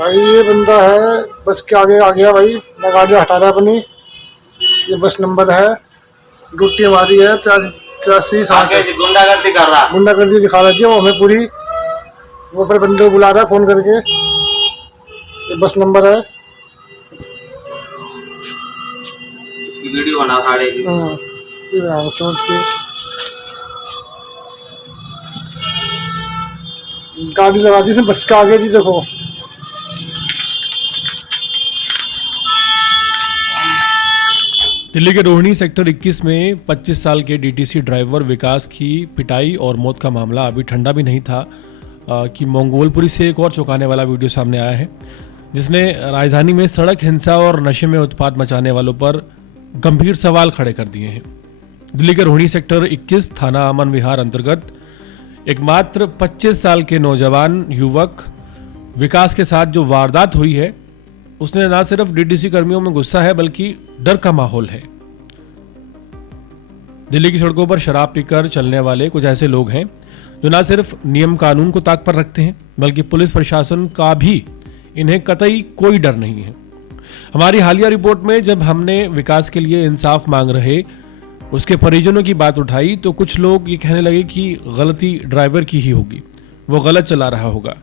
भाई ये बंदा है बस के आगे आ गया भाई, मैं गाड़ी हटा रहा अपनी। ये बस नंबर है, ड्यूटी हमारी है 83 आगे गुंडागर्दी कर रहा। गुंडागर्दी दिखा रही है वो हमें पूरी। वो अपने बंदे को बुला रहा है फोन करके। ये बस नंबर है। इसकी वीडियो बना साड़े की। चोंच की गाड़ी लगा दी बस के आगे जी, देखो। दिल्ली के रोहिणी सेक्टर 21 में 25 साल के डीटीसी ड्राइवर विकास की पिटाई और मौत का मामला अभी ठंडा भी नहीं था कि मंगोलपुरी से एक और चौंकाने वाला वीडियो सामने आया है, जिसने राजधानी में सड़क हिंसा और नशे में उत्पात मचाने वालों पर गंभीर सवाल खड़े कर दिए हैं। दिल्ली के रोहिणी सेक्टर 21 थाना अमन विहार अंतर्गत एक मात्र 25 साल के नौजवान युवक विकास के साथ जो वारदात हुई है, उसने ना सिर्फ डीटीसी कर्मियों में गुस्सा है बल्कि डर का माहौल है। दिल्ली की सड़कों पर शराब पीकर चलने वाले कुछ ऐसे लोग हैं जो ना सिर्फ नियम कानून को ताक पर रखते हैं बल्कि पुलिस प्रशासन का भी इन्हें कतई कोई डर नहीं है। हमारी हालिया रिपोर्ट में जब हमने विकास के लिए इंसाफ मांग रहे उसके परिजनों की बात उठाई तो कुछ लोग ये कहने लगे कि गलती ड्राइवर की ही होगी, वो गलत चला रहा होगा,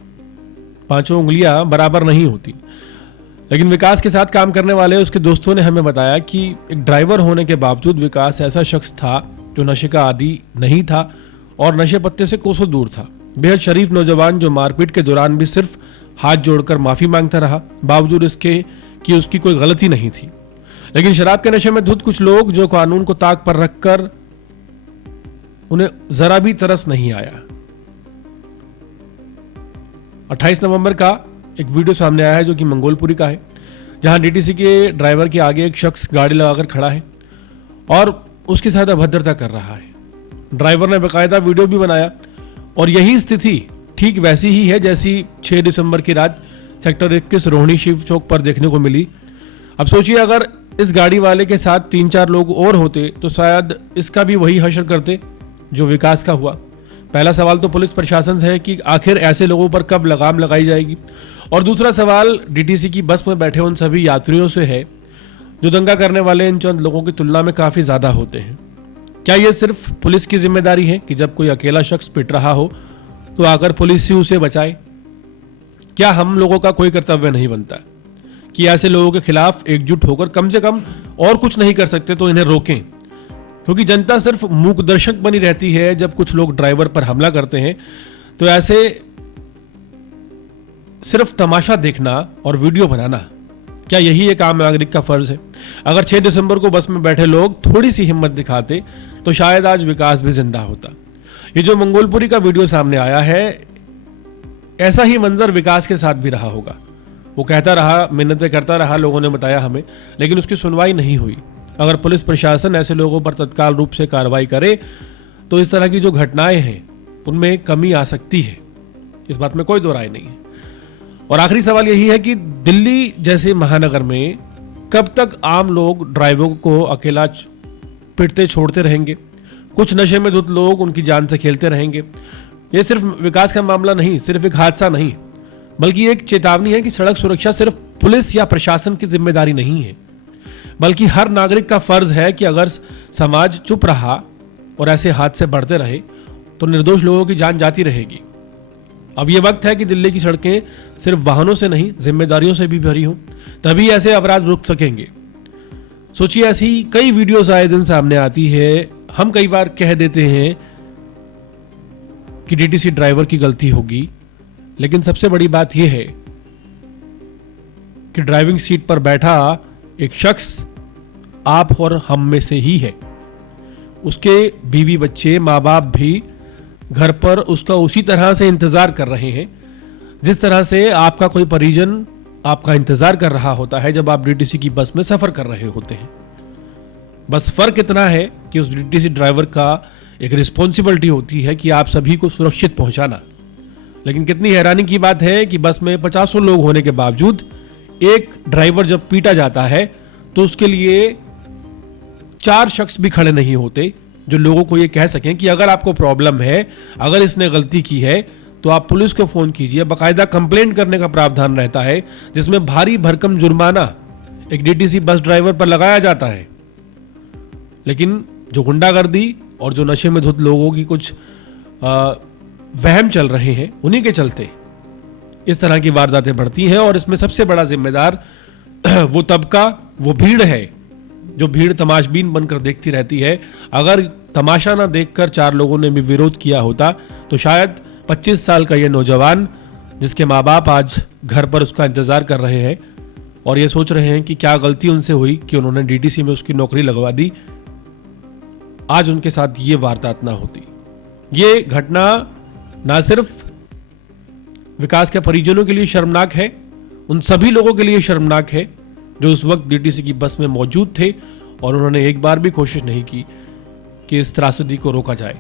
पांचों उंगलियां बराबर नहीं होती। लेकिन विकास के साथ काम करने वाले उसके दोस्तों ने हमें बताया कि एक ड्राइवर होने के बावजूद विकास ऐसा शख्स था जो नशे का आदी नहीं था और नशे पत्ते से कोसों दूर था। बेहद शरीफ नौजवान जो मारपीट के दौरान भी सिर्फ हाथ जोड़कर माफी मांगता रहा, बावजूद इसके कि उसकी कोई गलती नहीं थी। लेकिन शराब के नशे में धुत कुछ लोग जो कानून को ताक पर रखकर उन्हें जरा भी तरस नहीं आया। 28 नवंबर का एक वीडियो सामने आया है जो कि मंगोलपुरी का है, जहां डीटीसी के ड्राइवर के आगे एक शख्स गाड़ी लगाकर खड़ा है और उसके साथ अभद्रता कर रहा है। ड्राइवर ने बाकायदा वीडियो भी बनाया और यही स्थिति ठीक वैसी ही है जैसी 6 दिसंबर की रात सेक्टर 21 रोहिणी शिव चौक पर देखने को मिली। अब सोचिए अगर इस गाड़ी वाले के साथ 3-4 लोग और होते तो शायद इसका भी वही हश्र करते जो विकास का हुआ। पहला सवाल तो पुलिस प्रशासन से है कि आखिर ऐसे लोगों पर कब लगाम लगाई जाएगी, और दूसरा सवाल डीटीसी की बस में बैठे उन सभी यात्रियों से है जो दंगा करने वाले इन चंद लोगों की तुलना में काफी ज्यादा होते हैं। क्या यह सिर्फ पुलिस की जिम्मेदारी है कि जब कोई अकेला शख्स पिट रहा हो तो आकर पुलिस ही उसे बचाए? क्या हम लोगों का कोई कर्तव्य नहीं बनता कि ऐसे लोगों के खिलाफ एकजुट होकर कम से कम और कुछ नहीं कर सकते तो इन्हें रोकें? क्योंकि जनता सिर्फ मूक दर्शक बनी रहती है जब कुछ लोग ड्राइवर पर हमला करते हैं, तो ऐसे सिर्फ तमाशा देखना और वीडियो बनाना, क्या यही एक आम नागरिक का फर्ज है? अगर 6 दिसंबर को बस में बैठे लोग थोड़ी सी हिम्मत दिखाते तो शायद आज विकास भी जिंदा होता। ये जो मंगोलपुरी का वीडियो सामने आया है, ऐसा ही मंजर विकास के साथ भी रहा होगा। वो कहता रहा, मिन्नतें करता रहा, लोगों ने बताया हमें, लेकिन उसकी सुनवाई नहीं हुई। अगर पुलिस प्रशासन ऐसे लोगों पर तत्काल रूप से कार्रवाई करे तो इस तरह की जो घटनाएं हैं उनमें कमी आ सकती है, इस बात में कोई दो राय नहीं है। और आखिरी सवाल यही है कि दिल्ली जैसे महानगर में कब तक आम लोग ड्राइवरों को अकेला पिटते छोड़ते रहेंगे? कुछ नशे में धुत लोग उनकी जान से खेलते रहेंगे। यह सिर्फ विकास का मामला नहीं, सिर्फ एक हादसा नहीं, बल्कि एक चेतावनी है कि सड़क सुरक्षा सिर्फ पुलिस या प्रशासन की जिम्मेदारी नहीं है, बल्कि हर नागरिक का फर्ज है कि अगर समाज चुप रहा और ऐसे हादसे बढ़ते रहे तो निर्दोष लोगों की जान जाती रहेगी। अब यह वक्त है कि दिल्ली की सड़कें सिर्फ वाहनों से नहीं, जिम्मेदारियों से भी भरी हों, तभी ऐसे अपराध रुक सकेंगे। सोचिए, ऐसी कई वीडियोस आए दिन सामने आती है। हम कई बार कह देते हैं कि डीटीसी ड्राइवर की गलती होगी, लेकिन सबसे बड़ी बात यह है कि ड्राइविंग सीट पर बैठा एक शख्स आप और हम में से ही है। उसके बीवी बच्चे, माँ बाप भी घर पर उसका उसी तरह से इंतजार कर रहे हैं जिस तरह से आपका कोई परिजन आपका इंतजार कर रहा होता है जब आप डीटीसी की बस में सफर कर रहे होते हैं। बस फर्क इतना है कि उस डीटीसी ड्राइवर का एक रिस्पॉन्सिबिलिटी होती है कि आप सभी को सुरक्षित पहुंचाना। लेकिन कितनी हैरानी की बात है कि बस में 50 लोग होने के बावजूद एक ड्राइवर जब पीटा जाता है तो उसके लिए 4 शख्स भी खड़े नहीं होते जो लोगों को ये कह सकें कि अगर आपको प्रॉब्लम है, अगर इसने गलती की है तो आप पुलिस को फोन कीजिए। बाकायदा कंप्लेंट करने का प्रावधान रहता है जिसमें भारी भरकम जुर्माना एक डीटीसी बस ड्राइवर पर लगाया जाता है। लेकिन जो गुंडागर्दी और जो नशे में धुत लोगों की कुछ वहम चल रहे हैं, उन्हीं के चलते इस तरह की वारदातें बढ़ती हैं। और इसमें सबसे बड़ा जिम्मेदार वो तबका, वो भीड़ है जो भीड़ तमाशबीन बनकर देखती रहती है। अगर तमाशा ना देखकर 4 लोगों ने भी विरोध किया होता तो शायद 25 साल का ये नौजवान, जिसके माँ बाप आज घर पर उसका इंतजार कर रहे हैं और ये सोच रहे हैं कि क्या गलती उनसे हुई कि उन्होंने डीटीसी में उसकी नौकरी लगवा दी, आज उनके साथ ये वारदात ना होती। ये घटना ना सिर्फ विकास के परिजनों के लिए शर्मनाक है, उन सभी लोगों के लिए शर्मनाक है जो उस वक्त डीटीसी की बस में मौजूद थे और उन्होंने एक बार भी कोशिश नहीं की कि इस त्रासदी को रोका जाए।